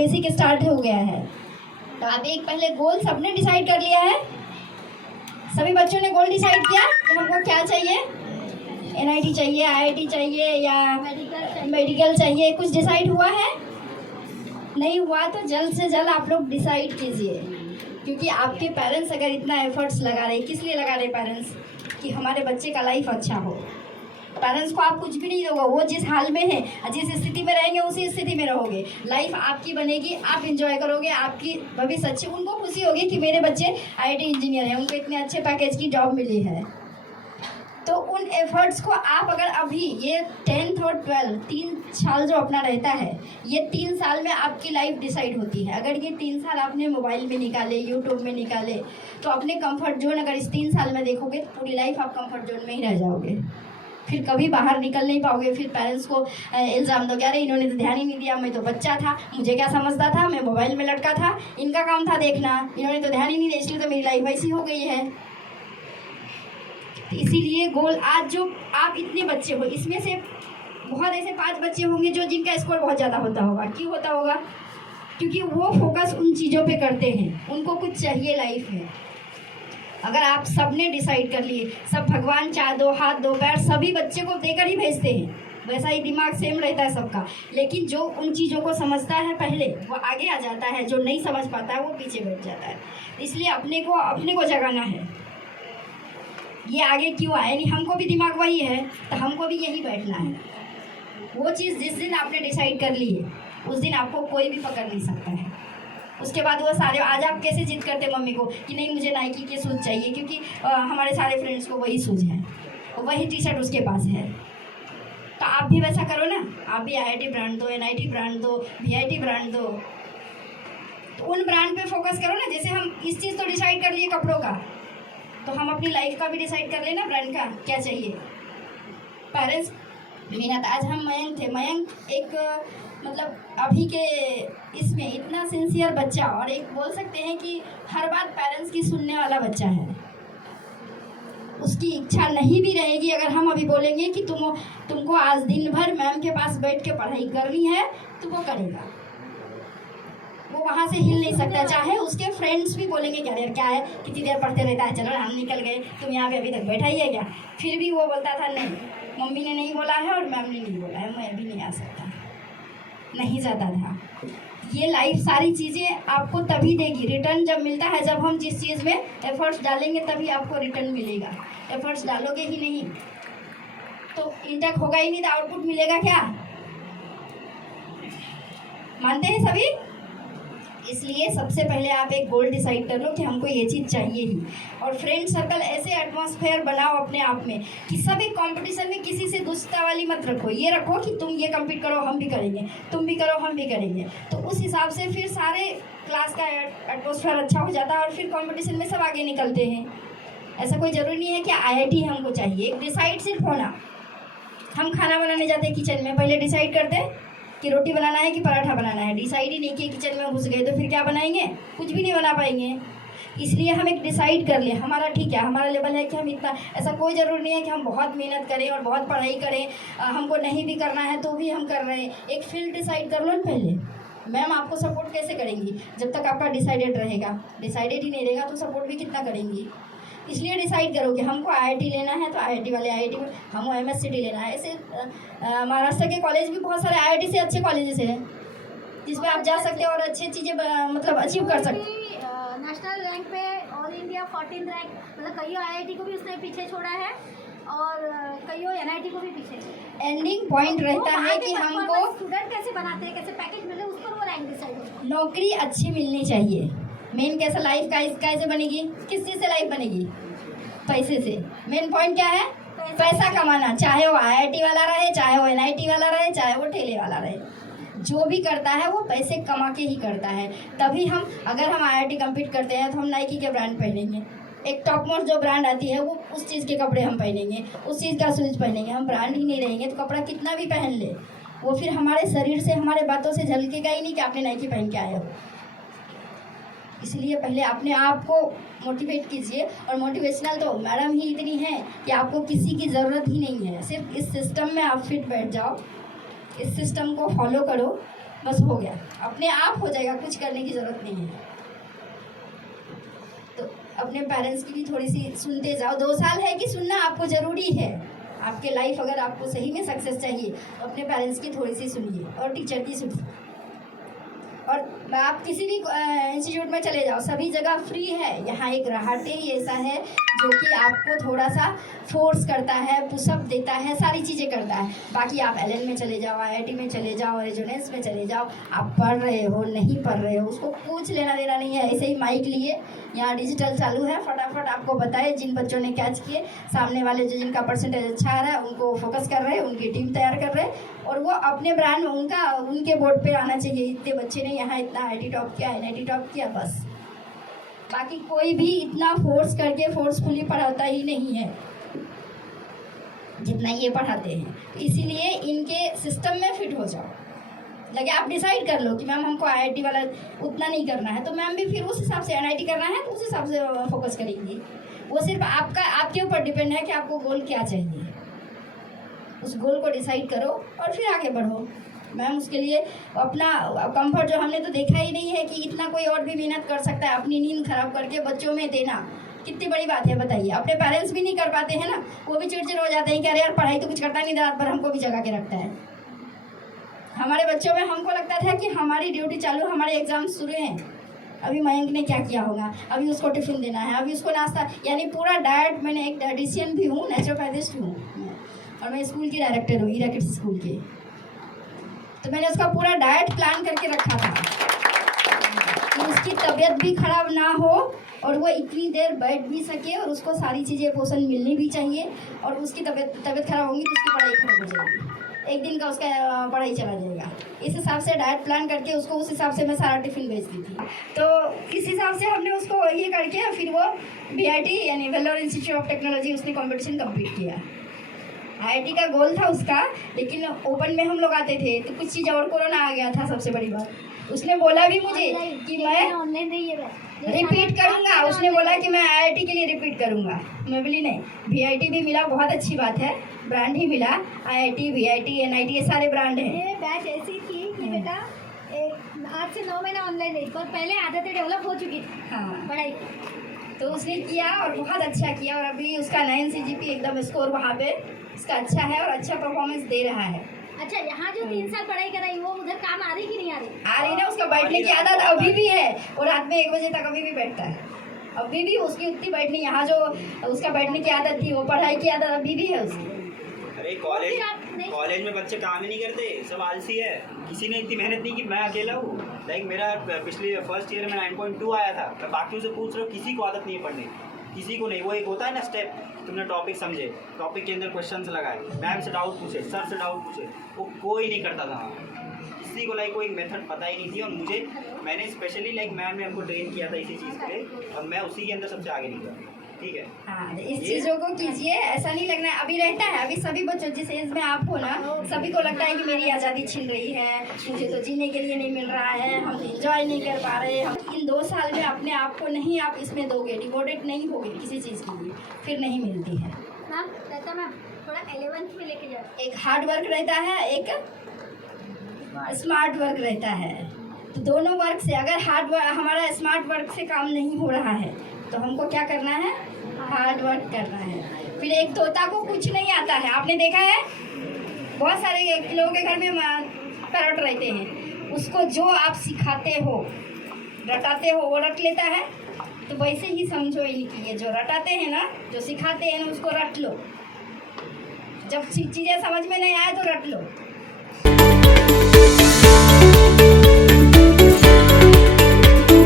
Basic start हो गया है। तो आप एक पहले गोल सबने डिसाइड कर लिया है, सभी बच्चों ने गोल डिसाइड किया कि हमको क्या चाहिए, एनआईटी चाहिए, आईआईटी चाहिए या मेडिकल चाहिए, कुछ डिसाइड हुआ है? नहीं हुआ तो जल्द से जल्द आप लोग डिसाइड कीजिए, क्योंकि आपके पेरेंट्स अगर इतना एफर्ट्स लगा रहे, किस लिए लगा रहे पेरेंट्स? कि हमारे बच्चे का लाइफ अच्छा हो। पेरेंट्स को आप कुछ भी नहीं दोगे, वो जिस हाल में है, जिस स्थिति में रहेंगे उसी स्थिति में रहोगे। लाइफ आपकी बनेगी, आप इंजॉय करोगे, आपकी भविष्य अच्छी, उनको खुशी होगी कि मेरे बच्चे आईआईटी इंजीनियर हैं, उनको इतने अच्छे पैकेज की जॉब मिली है। तो उन एफर्ट्स को आप अगर अभी ये 10th और 12th 3 साल जो अपना रहता है, ये 3 साल में आपकी लाइफ डिसाइड होती है। अगर ये 3 साल आपने मोबाइल में निकाले, यूट्यूब में निकाले, तो अपने कंफर्ट जोन अगर इस 3 साल में देखोगे तो पूरी लाइफ आप कंफर्ट जोन में ही रह जाओगे, फिर कभी बाहर निकल नहीं पाओगे। फिर पेरेंट्स को इल्ज़ाम दोगे, अरे इन्होंने तो ध्यान ही नहीं दिया, मैं तो बच्चा था, मुझे क्या समझता था, मैं मोबाइल में लटका था, इनका काम था देखना, इन्होंने तो ध्यान ही नहीं दिया, इसलिए तो मेरी लाइफ ऐसी हो गई है। इसीलिए गोल, आज जो आप इतने बच्चे हो, इसमें से बहुत ऐसे 5 बच्चे होंगे जो जिनका स्कोर बहुत ज़्यादा होता होगा। क्यों होता होगा? क्योंकि वो फोकस उन चीज़ों पे करते हैं, उनको कुछ चाहिए लाइफ में। अगर आप सब ने डिसाइड कर लिए, सब भगवान चार दो हाथ दो पैर सभी बच्चे को देकर ही भेजते हैं, वैसा ही दिमाग सेम रहता है सबका, लेकिन जो उन चीज़ों को समझता है पहले वो आगे आ जाता है, जो नहीं समझ पाता है वो पीछे बैठ जाता है। इसलिए अपने को जगाना है, ये आगे क्यों आए, नहीं हमको भी दिमाग वही है तो हमको भी यही बैठना है। वो चीज़ जिस दिन आपने डिसाइड कर ली है उस दिन आपको कोई भी पकड़ नहीं सकता है। उसके बाद वो सारे, आज आप कैसे जिद करते मम्मी को कि नहीं मुझे नाइकी के शूज़ चाहिए, क्योंकि हमारे सारे फ्रेंड्स को वही शूज़ हैं, वही टी शर्ट उसके पास है, तो आप भी वैसा करो ना, आप भी आईआईटी ब्रांड दो, एनआईटी ब्रांड दो, वीआईटी ब्रांड दो, तो उन ब्रांड पे फोकस करो ना। जैसे हम इस चीज़ तो डिसाइड कर लिए कपड़ों का, तो हम अपनी लाइफ का भी डिसाइड कर लेना, ब्रांड का क्या चाहिए। पेरेंट्स मेहनत, आज हम मयंक थे, मयंक एक मतलब अभी के इसमें इतना सिंसियर बच्चा, और एक बोल सकते हैं कि हर बात पेरेंट्स की सुनने वाला बच्चा है। उसकी इच्छा नहीं भी रहेगी, अगर हम अभी बोलेंगे कि तुमको आज दिन भर मैम के पास बैठ के पढ़ाई करनी है तो वो करेगा, वो वहाँ से हिल नहीं सकता। चाहे उसके फ्रेंड्स भी बोलेंगे क्या यार क्या है, कितनी देर पढ़ते रहता है, चलो हम निकल गए, तुम यहाँ पे अभी तक बैठा ही है क्या, फिर भी वो बोलता था नहीं मम्मी ने नहीं बोला है और मैम ने नहीं बोला है, मैं अभी नहीं आ सकता, नहीं जाता था। ये लाइफ सारी चीज़ें आपको तभी देगी, रिटर्न जब मिलता है, जब हम जिस चीज़ में एफर्ट्स डालेंगे तभी आपको रिटर्न मिलेगा। एफर्ट्स डालोगे ही नहीं तो इंटैक्ट होगा ही नहीं, तो आउटपुट मिलेगा क्या? मानते हैं सभी? इसलिए सबसे पहले आप एक गोल डिसाइड कर लो कि हमको ये चीज़ चाहिए ही, और फ्रेंड सर्कल ऐसे एटमॉस्फेयर बनाओ अपने आप में कि सभी कंपटीशन में किसी से दुश्मनी वाली मत रखो, ये रखो कि तुम ये कम्पीट करो हम भी करेंगे, तुम भी करो हम भी करेंगे, तो उस हिसाब से फिर सारे क्लास का एटमॉस्फेयर अच्छा हो जाता है और फिर कंपटीशन में सब आगे निकलते हैं। ऐसा कोई ज़रूरी नहीं है कि आईआईटी हमको चाहिए, एक डिसाइड सिर्फ होना। हम खाना बनाने जाते हैं किचन में, पहले डिसाइड करते हैं कि रोटी बनाना है कि पराठा बनाना है, डिसाइड ही नहीं किया, किचन में घुस गए तो फिर क्या बनाएंगे, कुछ भी नहीं बना पाएंगे। इसलिए हम एक डिसाइड कर लें, हमारा ठीक है, हमारा लेवल है कि हम इतना, ऐसा कोई ज़रूरी नहीं है कि हम बहुत मेहनत करें और बहुत पढ़ाई करें, हमको नहीं भी करना है तो भी हम कर रहे हैं। एक फील्ड डिसाइड कर लो ना पहले। मैम आपको सपोर्ट कैसे करेंगी जब तक आपका डिसाइडेड रहेगा, डिसाइडेड ही नहीं रहेगा तो सपोर्ट भी कितना करेंगी। इसलिए डिसाइड करो कि हमको आईआईटी लेना है तो आईआईटी वाले आईआईटी में, हमको एमएससीटी लेना है। ऐसे महाराष्ट्र के कॉलेज भी बहुत सारे आईआईटी से अच्छे कॉलेजेस हैं जिसमें आप जा सकते हो और अच्छी चीज़ें मतलब अचीव कर सकते। नेशनल रैंक पे ऑल इंडिया 14 रैंक, मतलब कई आईआईटी को भी उसने पीछे छोड़ा है और कई एनआईटी को भी पीछे। एंडिंग पॉइंट रहता है कि हमको स्टूडेंट कैसे बनाते हैं, कैसे पैकेज मिले, उस पर वो रैंक डिसाइड होता है। नौकरी अच्छी मिलनी चाहिए। मेन कैसा लाइफ कैसे बनेगी, किस चीज़ से लाइफ बनेगी? पैसे से। मेन पॉइंट क्या है? पैसा कमाना, चाहे वो आईआईटी वाला रहे, चाहे वो एनआईटी वाला रहे, चाहे वो ठेले वाला रहे, जो भी करता है वो पैसे कमा के ही करता है। तभी हम, अगर हम आईआईटी कम्पीट करते हैं तो हम नाइकी के ब्रांड पहनेंगे, एक टॉप मोस्ट जो ब्रांड आती है वो उस चीज़ के कपड़े हम पहनेंगे, उस चीज़ का शूज पहनेंगे। हम ब्रांड ही नहीं रहेंगे तो कपड़ा कितना भी पहन ले वो फिर हमारे शरीर से, हमारे बातों से झलकेगा ही नहीं कि आपने नाइकी पहन के आए हो। इसलिए पहले अपने आप को मोटिवेट कीजिए, और मोटिवेशनल तो मैडम ही इतनी है कि आपको किसी की ज़रूरत ही नहीं है। सिर्फ इस सिस्टम में आप फिट बैठ जाओ, इस सिस्टम को फॉलो करो, बस हो गया, अपने आप हो जाएगा, कुछ करने की ज़रूरत नहीं है। तो अपने पेरेंट्स की भी थोड़ी सी सुनते जाओ। 2 साल है कि सुनना आपको ज़रूरी है। आपके लाइफ अगर आपको सही में सक्सेस चाहिए तो अपने पेरेंट्स की थोड़ी सी सुनिए और टीचर की सुनिए। और आप किसी भी इंस्टीट्यूट में चले जाओ, सभी जगह फ्री है। यहाँ एक रहाटे ही ऐसा है जो कि आपको थोड़ा सा फोर्स करता है, पुशअप देता है, सारी चीज़ें करता है। बाकी आप एलएन में चले जाओ, आईआईटी में चले जाओ, रेजोनेंस में चले जाओ, आप पढ़ रहे हो नहीं पढ़ रहे हो उसको कुछ लेना देना नहीं है। ऐसे ही माइक लिए यहाँ डिजिटल चालू है, फटाफट आपको बताए जिन बच्चों ने कैच किए, सामने वाले जो जिनका परसेंटेज अच्छा आ रहा है उनको फोकस कर रहे हैं, उनकी टीम तैयार कर रहे हैं और वो अपने ब्रांड में उनके बोर्ड पे आना चाहिए। इतने बच्चे ने यहाँ इतना आईआईटी टॉप किया, एनआईटी टॉप किया, बस। बाकी कोई भी इतना फोर्स करके फोर्सफुली पढ़ाता ही नहीं है जितना ये पढ़ाते हैं। तो इसीलिए इनके सिस्टम में फिट हो जाओ। लगे आप डिसाइड कर लो कि मैम हमको आईआईटी वाला उतना नहीं करना है, तो मैम भी फिर उस हिसाब से एनआईटी करना है तो उस हिसाब से फोकस करेंगी। वो सिर्फ आपके ऊपर डिपेंड है कि आपको गोल क्या चाहिए। उस गोल को डिसाइड करो और फिर आगे बढ़ो। मैम उसके लिए अपना कंफर्ट, जो हमने तो देखा ही नहीं है कि इतना कोई और भी मेहनत कर सकता है अपनी नींद खराब करके बच्चों में देना, कितनी बड़ी बात है बताइए। अपने पेरेंट्स भी नहीं कर पाते हैं ना, वो भी चिड़चिड़ हो जाते हैं कि अरे यार पढ़ाई तो कुछ करता नहीं, रात भर हमको भी जगा के रखता है। हमारे बच्चों में हमको लगता था कि हमारी ड्यूटी चालू, हमारे एग्जाम शुरू हैं, अभी मयंक ने क्या किया होगा, अभी उसको टिफिन देना है, अभी उसको नाश्ता, यानी पूरा डाइट। मैंने एक डाइटिशियन भी हूँ, नेचुरोपैथिस्ट हूँ और मैं स्कूल की डायरेक्टर हूँ, हीरा किड्स स्कूल की। तो मैंने उसका पूरा डाइट प्लान करके रखा था कि उसकी तबीयत भी खराब ना हो और वो इतनी देर बैठ भी सके और उसको सारी चीज़ें पोषण मिलनी भी चाहिए। और उसकी तबीयत खराब होगी तो उसकी पढ़ाई खराब हो जाएगी, एक दिन का उसका पढ़ाई चला जाएगा। इस हिसाब से डाइट प्लान करके उसको उस हिसाब से मैं सारा टिफिन भेजती थी। तो इस हिसाब से हमने उसको ये करके फिर वो VIT यानी वेल्लोर इंस्टीट्यूट ऑफ टेक्नोलॉजी उसने कॉम्पिटिशन कम्प्लीट किया। आईआईटी का गोल था उसका, लेकिन ओपन में हम लोग आते थे तो कुछ चीज़ और कोरोना आ गया था। सबसे बड़ी बात उसने बोला भी मुझे कि मैं ऑनलाइन रिपीट करूंगा, उसने बोला कि मैं आईआईटी के लिए रिपीट करूंगा। मैं बोली नहीं, VIT भी मिला, बहुत अच्छी बात है, ब्रांड ही मिला। आईआईटी, VIT, NIT ये सारे ब्रांड हैं। ये बैच ऐसी थी कि बेटा 8 से 9 महीना ऑनलाइन रही और पहले आदतें डेवलप हो चुकी थी हाँ, पढ़ाई। तो उसने किया और बहुत अच्छा किया और अभी उसका 9 CGP एकदम स्कोर वहाँ पे उसका अच्छा है और अच्छा परफॉर्मेंस दे रहा है। अच्छा, यहाँ जो 3 साल पढ़ाई कराई वो उधर काम आ रही कि नहीं आ रही? आ रही ना, उसका बैठने की आदत अभी भी है और रात में 1 बजे तक अभी भी बैठता है। अभी भी उसकी उतनी बैठने, यहाँ जो उसका बैठने की आदत थी वो पढ़ाई की आदत अभी भी है उसकी। अरे कॉलेज में बच्चे काम ही नहीं करते, सब आलसी है। किसी ने इतनी मेहनत नहीं की, मैं अकेला हूँ। लाइक मेरा पिछले फर्स्ट ईयर में 9.2 आया था। मैं बाकियों से पूछ रहा हूँ, किसी को आदत नहीं है पढ़ने, किसी को नहीं। वो एक होता है ना स्टेप, तुमने टॉपिक समझे, टॉपिक के अंदर क्वेश्चंस लगाए, मैम से डाउट पूछे, सर से डाउट पूछे, वो कोई नहीं करता था। किसी को लाइक कोई मेथड पता ही नहीं थी। और मैंने स्पेशली लाइक मैम ने हमको ट्रेन किया था इसी चीज़ पे और मैं उसी के अंदर सबसे आगे निकला। ठीक है, हाँ, इस चीज़ों को कीजिए, ऐसा नहीं लगना है। अभी रहता है, अभी सभी बच्चों जिस एज में आप हो ना, सभी को लगता है कि मेरी आज़ादी छीन रही है, मुझे तो जीने के लिए नहीं मिल रहा है, हम इंजॉय नहीं कर पा रहे। हम इन 2 साल में अपने आप को नहीं आप इसमें दोगे, डिवोटेड नहीं होगे किसी चीज़ के लिए, फिर नहीं मिलती है। मैम रहता मैम थोड़ा 11th में लेके जाओ। एक हार्ड वर्क रहता है, एक स्मार्ट वर्क रहता है। तो दोनों वर्क से, अगर हमारा स्मार्ट वर्क से काम नहीं हो रहा है तो हमको क्या करना है, हार्ड वर्क करना है। फिर एक तोता को कुछ नहीं आता है, आपने देखा है बहुत सारे लोगों के घर में पैरट रहते हैं, उसको जो आप सिखाते हो, रटाते हो, वो रट लेता है। तो वैसे ही समझो इनकी, ये जो रटाते हैं ना, जो सिखाते हैं ना, उसको रट लो। जब चीज़ें समझ में नहीं आए तो रट लो।